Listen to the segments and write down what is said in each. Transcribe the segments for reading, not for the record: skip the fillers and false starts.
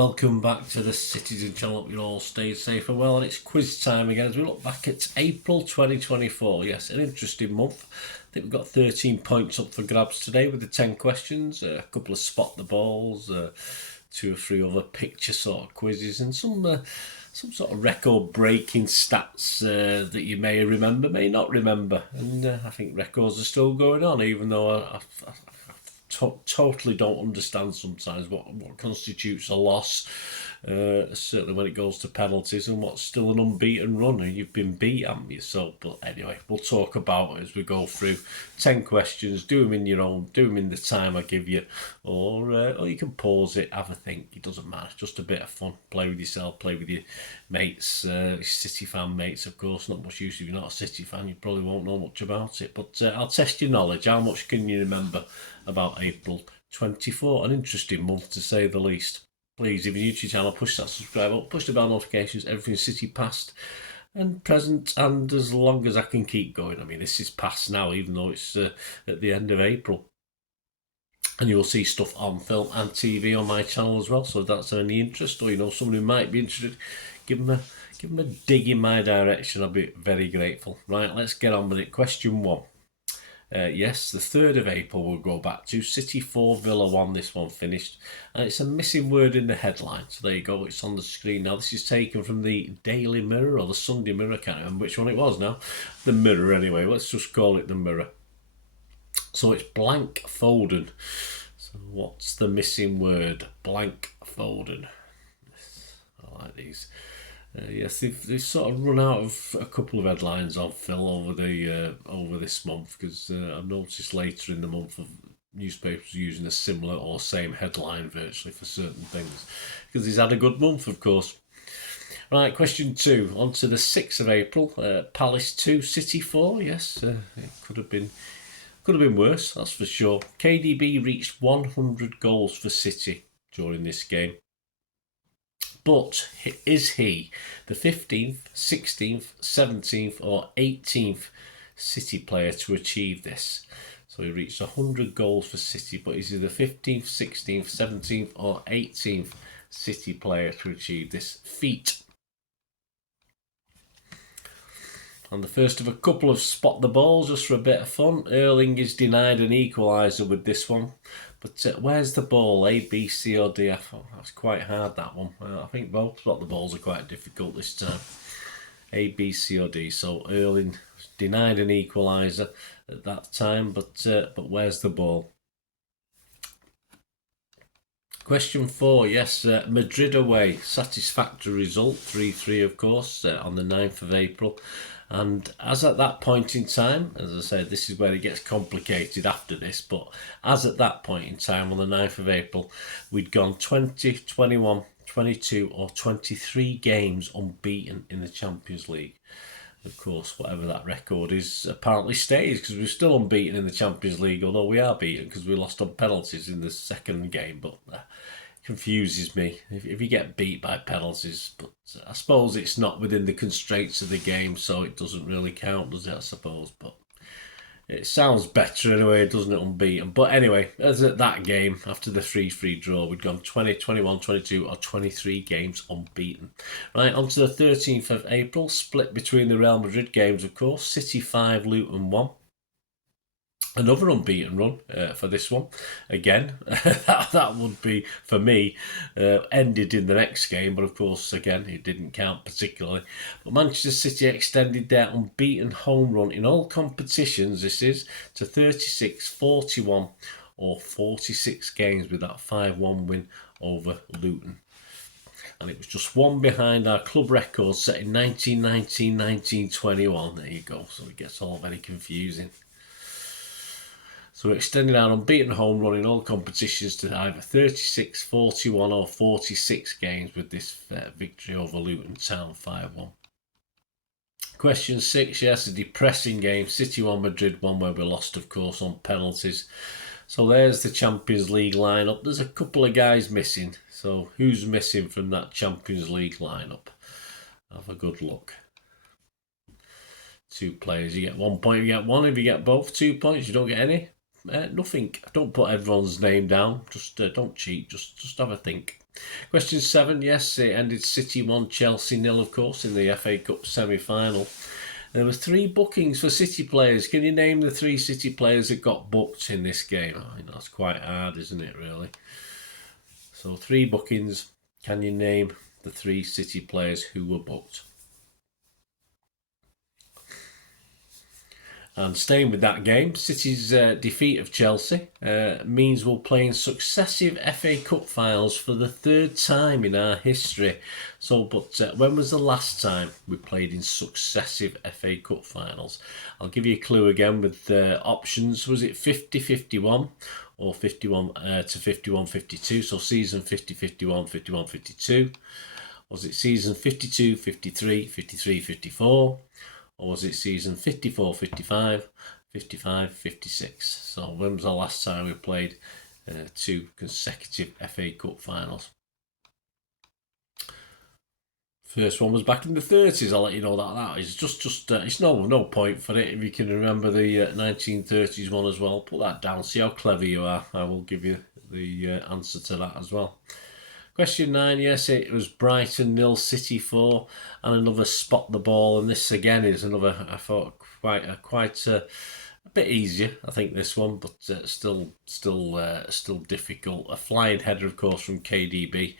welcome back to the Citizen channel. Hope you all stayed safe and well, and it's quiz time again as we look back at April 2024. Yes, an interesting month. I think we've got 13 points up for grabs today with the 10 questions, a couple of spot the balls, 2 or 3 other picture sort of quizzes, and some sort of record-breaking stats that you may remember, may not remember. And I think records are still going on, even though I totally don't understand sometimes what constitutes a loss, certainly when it goes to penalties, and what's still an unbeaten run. And you've been beat, haven't you? So, but anyway, we'll talk about it as we go through 10 questions. Do them in your own, do them in the time I give you, or you can pause it, have a think. It doesn't matter, just a bit of fun. Play with yourself, play with your mates, City fan mates, of course. Not much use if you're not a City fan, you probably won't know much about it, but I'll test your knowledge. How much can you remember about April 24? An interesting month to say the least. Please, if you're new to your channel, push that subscribe up, push the bell notifications, everything City past and present, and as long as I can keep going. I mean, this is past now, even though it's at the end of April. And you'll see stuff on film and TV on my channel as well, so if that's any interest, or you know someone who might be interested, give them a dig in my direction. I'll be very grateful. Right, let's get on with it. Question 1. Yes, the 3rd of April we'll go back to. City 4, Villa 1, this one finished. And it's a missing word in the headline. So there you go, it's on the screen now. This is taken from the Daily Mirror or the Sunday Mirror, I can't remember which one it was now. The Mirror anyway, let's just call it the Mirror. So it's blank Foden. So what's the missing word? Blank Foden. I like these. Yes, they've sort of run out of a couple of headlines on Phil over this month, because I've noticed later in the month of newspapers using a similar or same headline virtually for certain things, because he's had a good month, of course. Right, question 2. On to the 6th of April. Palace 2, City 4. Yes, it could have been worse, that's for sure. KDB reached 100 goals for City during this game. But is he the 15th, 16th, 17th or 18th City player to achieve this? So he reached 100 goals for City, but is he the 15th, 16th, 17th or 18th City player to achieve this feat? And the first of a couple of spot the balls, just for a bit of fun. Erling is denied an equaliser with this one. But where's the ball? A, B, C or D? I thought that's quite hard, that one. I think both spot the balls are quite difficult this time. A, B, C or D. So Erling denied an equaliser at that time, but where's the ball? Question 4, yes, Madrid away. Satisfactory result, 3-3 of course, on the 9th of April. And as at that point in time, as I said, this is where it gets complicated after this, but as at that point in time on the 9th of April, we'd gone 20, 21, 22 or 23 games unbeaten in the Champions League. Of course, whatever that record is apparently stays, because we're still unbeaten in the Champions League, although we are beaten because we lost on penalties in the second game, but confuses me if you get beat by penalties. But I suppose it's not within the constraints of the game, so it doesn't really count, does it, I suppose? But it sounds better anyway, doesn't it, unbeaten? But anyway, as at that game, after the 3-3 draw, we'd gone 20, 21, 22 or 23 games unbeaten. Right, on to the 13th of April, split between the Real Madrid games, of course. City 5, Luton 1. Another unbeaten run for this one. Again, that would be, for me, ended in the next game. But of course, again, it didn't count particularly. But Manchester City extended their unbeaten home run in all competitions, this is, to 36, 41 or 46 games with that 5-1 win over Luton. And it was just one behind our club record set in 1919-1921. There you go. So it gets all very confusing. So we're extending our unbeaten home run in all competitions to either 36, 41 or 46 games with this victory over Luton Town 5-1. Question 6, yes, a depressing game. City 1, Madrid 1, where we lost, of course, on penalties. So there's the Champions League lineup. There's a couple of guys missing. So who's missing from that Champions League lineup? Have a good look. 2 players. You get 1 point, you get 1. If you get both, 2 points. You don't get any. Nothing. Don't put everyone's name down. Just don't cheat. Just have a think. Question 7, yes, it ended City 1, Chelsea 0, of course, in the FA Cup semi-final. There were 3 bookings for City players. Can you name the 3 City players that got booked in this game? I think that's quite hard, isn't it, really? So 3 bookings. Can you name the 3 City players who were booked? And staying with that game, City's defeat of Chelsea means we'll play in successive FA Cup finals for the 3rd time in our history. So, but when was the last time we played in successive FA Cup finals? I'll give you a clue again with options. Was it 50-51 or 51 to 51-52? So season 50-51, 51-52. Was it season 52-53, 53-54? Or was it season 54-55, 55-56? So when was the last time we played 2 consecutive FA Cup finals? First one was back in the 30s. I'll let you know that is just it's no point for it if you can remember the 1930s one as well. Put that down. See how clever you are. I will give you the answer to that as well. Question 9, yes, it was Brighton 0, City 4, and another spot the ball. And this again is another, I thought, quite a bit easier, I think, this one, but still difficult. A flying header, of course, from KDB.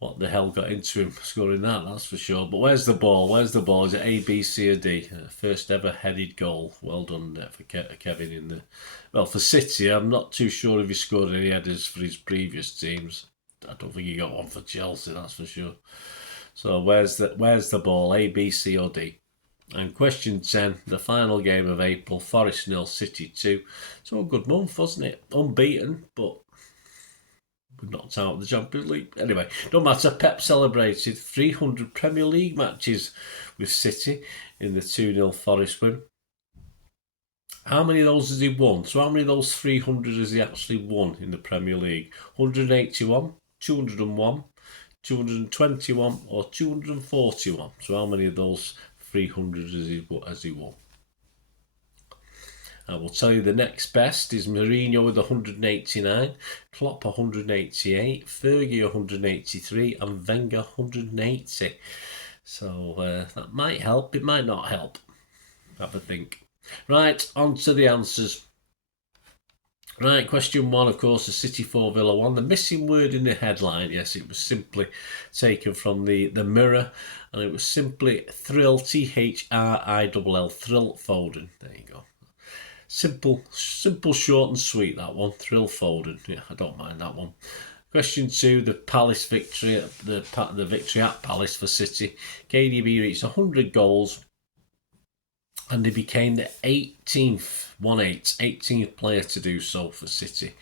What the hell got into him scoring that? That's for sure. But where's the ball? Where's the ball? Is it A, B, C, or D? First ever headed goal. Well done for Kevin in the. Well, for City, I'm not too sure if he scored any headers for his previous teams. I don't think he got one for Chelsea, that's for sure. So where's the ball? A, B, C, or D? And question 10, the final game of April, Forest 0, City 2. So a good month, wasn't it? Unbeaten, but we knocked out of the Champions League. Anyway, don't matter. Pep celebrated 300 Premier League matches with City in the 2-0 Forest win. How many of those has he won? So how many of those 300 has he actually won in the Premier League? 181, 201, 221 or 241? So how many of those 300 has he won? I will tell you the next best is Mourinho with 189, Klopp 188, Fergie 183 and Wenger 180. So that might help, it might not help. Have a think. Right, on to the answers. Right, question 1, of course, the City 4 Villa 1. The missing word in the headline, yes, it was simply taken from the Mirror, and it was simply Thrill, Thrill, Thrill Foden. There you go. Simple, short and sweet, that one. Thrill Foden. Yeah, I don't mind that one. Question 2, the Palace victory, the victory at Palace for City. KDB reached 100 goals. And he became the 18th player to do so for City.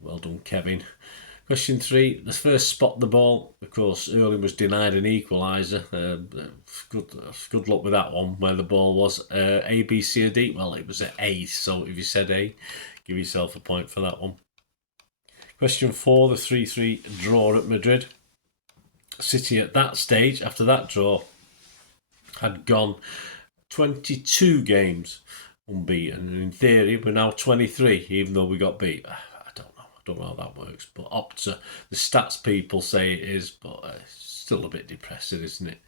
Well done, Kevin. Question 3, the first spot the ball. Of course, Erling was denied an equaliser. Good luck with that one, where the ball was. A, B, C, or D? Well, it was an A, so if you said A, give yourself a point for that one. Question 4, the 3-3 draw at Madrid. City at that stage, after that draw, had gone 22 games unbeaten, and in theory we're now 23, even though we got beat. I don't know how that works, but Opta, the stats people say it is, but it's still a bit depressing, isn't it?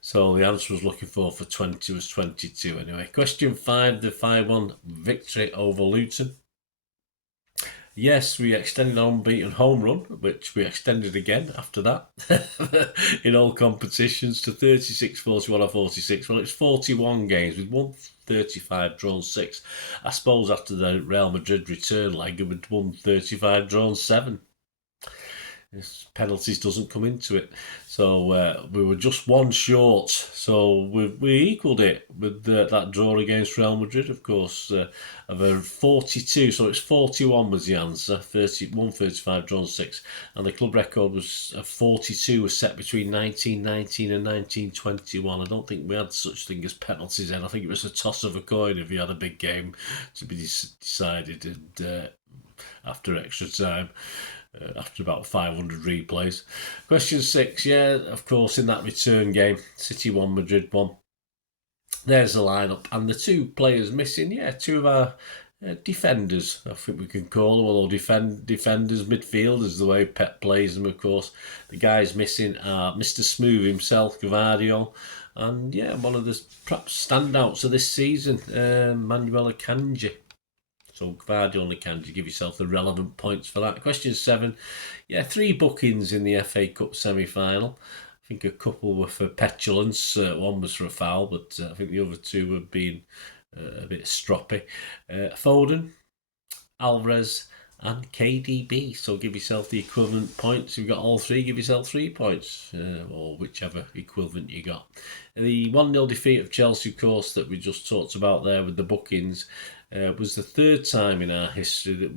So the answer I was looking for 20 was 22 anyway. Question 5, the 5-1 victory over Luton. Yes, we extended our unbeaten home run, which we extended again after that in all competitions to 36, 41 or 46. Well, it's 41 games with 135, drawn 6. I suppose after the Real Madrid return leg, it would 135, drawn 7. Penalties doesn't come into it. So we were just one short. So we equalled it with that draw against Real Madrid, of course, of a 42. So it's 41 was the answer. 135 drawn 6. And the club record was 42 was set between 1919 and 1921. I don't think we had such thing as penalties then. I think it was a toss of a coin if you had a big game to be decided and, after extra time. After about 500 replays. Question 6, yeah, of course, in that return game, City 1, Madrid 1. There's the lineup. And the 2 players missing, yeah, 2 of our defenders, I think we can call them, although defenders, midfielders, the way Pep plays them, of course. The guys missing are Mr. Smooth himself, Gvardiol, and one of the perhaps standouts of this season, Manuel Akanji. So Gvardiol and Akanji, give yourself the relevant points for that. Question 7, 3 bookings in the FA Cup semi-final. I think a couple were for petulance, one was for a foul, but I think the other 2 were being a bit stroppy. Foden, Alvarez and KDB. So give yourself the equivalent points. If you've got all 3, give yourself 3 points, or whichever equivalent you got. The 1-0 defeat of Chelsea, of course, that we just talked about there with the bookings, was the 3rd time in our history that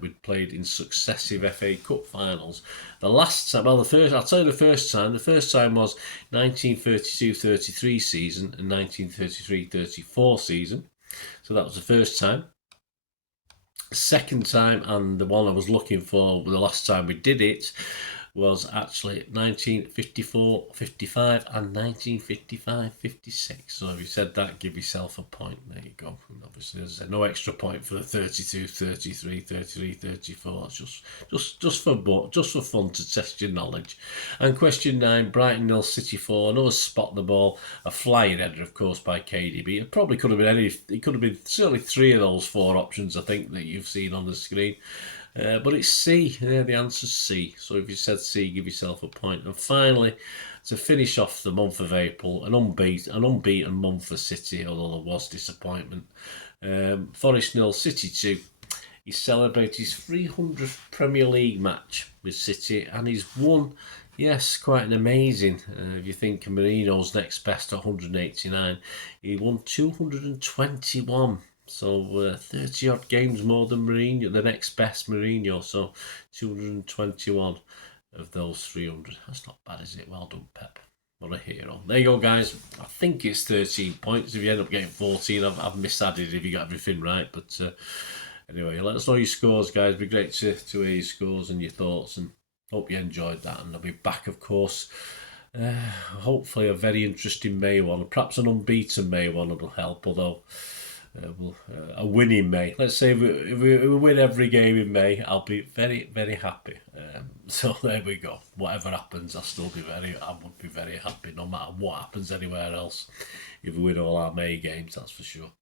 we'd played in successive FA Cup finals. The last time, I'll tell you the first time. The first time was 1932-33 season and 1933-34 season. So that was the first time. Second time, and the one I was looking for the last time we did it, was actually 1954-55 and 1955-56. So if you said that, give yourself a point. There you go. And obviously, there's no extra point for the 32, 33, 33, 34. It's just for fun to test your knowledge. And question 9, Brighton 0, City 4. Another spot the ball, a flying header, of course, by KDB. It probably could have been it could have been certainly 3 of those 4 options, I think, that you've seen on the screen. But it's C. The answer's C. So if you said C, give yourself a point. And finally, to finish off the month of April, an unbeaten month for City, although there was disappointment. Forest 0, City 2. He celebrated his 300th Premier League match with City, and he's won. Yes, quite an amazing. If you think Mourinho's next best at 189, he won 221. So 30-odd games more than Mourinho, the next best Mourinho. So 221 of those 300. That's not bad, is it? Well done, Pep. What a hero. There you go, guys. I think it's 13 points. If you end up getting 14, I've misadded if you got everything right. But anyway, let us know your scores, guys. It'd be great to hear your scores and your thoughts. And hope you enjoyed that. And I'll be back, of course. Hopefully a very interesting May one. Perhaps an unbeaten May one will help, although... a win in May. Let's say if we win every game in May, I'll be very, very happy. So there we go. Whatever happens, I would be very happy, no matter what happens anywhere else. If we win all our May games, that's for sure.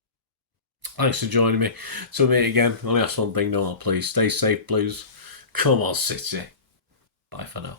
Thanks for joining me. Till we meet again. Only ask one thing, no, please stay safe, please. Come on, City. Bye for now.